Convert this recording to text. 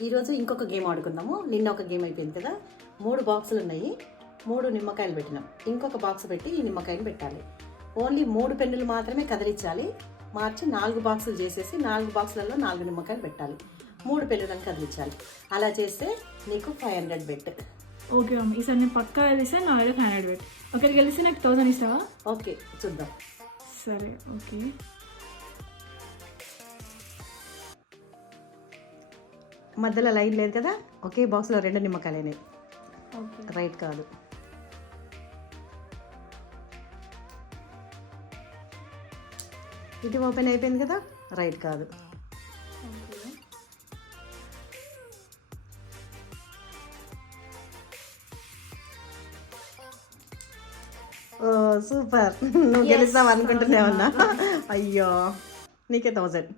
ఈరోజు ఇంకొక గేమ్ ఆడుకుందాము. నిన్న ఒక గేమ్ అయిపోయింది కదా. 3 బాక్సులు ఉన్నాయి, 3 నిమ్మకాయలు పెట్టినాం. ఇంకొక బాక్స్ పెట్టి ఈ నిమ్మకాయలు పెట్టాలి. ఓన్లీ 3 పెన్నులు మాత్రమే కదిలించాలి. మార్చి 4 బాక్సులు చేసేసి 4 బాక్సులలో 4 నిమ్మకాయలు పెట్టాలి. 3 పెన్నులను కదిలించాలి. అలా చేస్తే నీకు 500 బెట్. ఓకే మమ్మీ, ఈసారి నేను పక్కా గెలిస్తే నా దగ్గర 500 బెట్. ఒకరికి గెలిస్తే నాకు 1000 ఇస్తావా? ఓకే, చూద్దాం. సరే ఓకే. మధ్యలో లైన్ లేదు కదా. ఒకే బాక్స్లో 2 నిమ్మకాయలు అయినాయి. ఓకే రైట్ కాదు. ఇది ఓపెన్ అయిపోయింది కదా. రైట్ కాదు. ఓకే. ఓ సూపర్, నువ్వు గెలుస్తావు అనుకుంటూనే ఉన్నా. అయ్యో, నీకే 1000.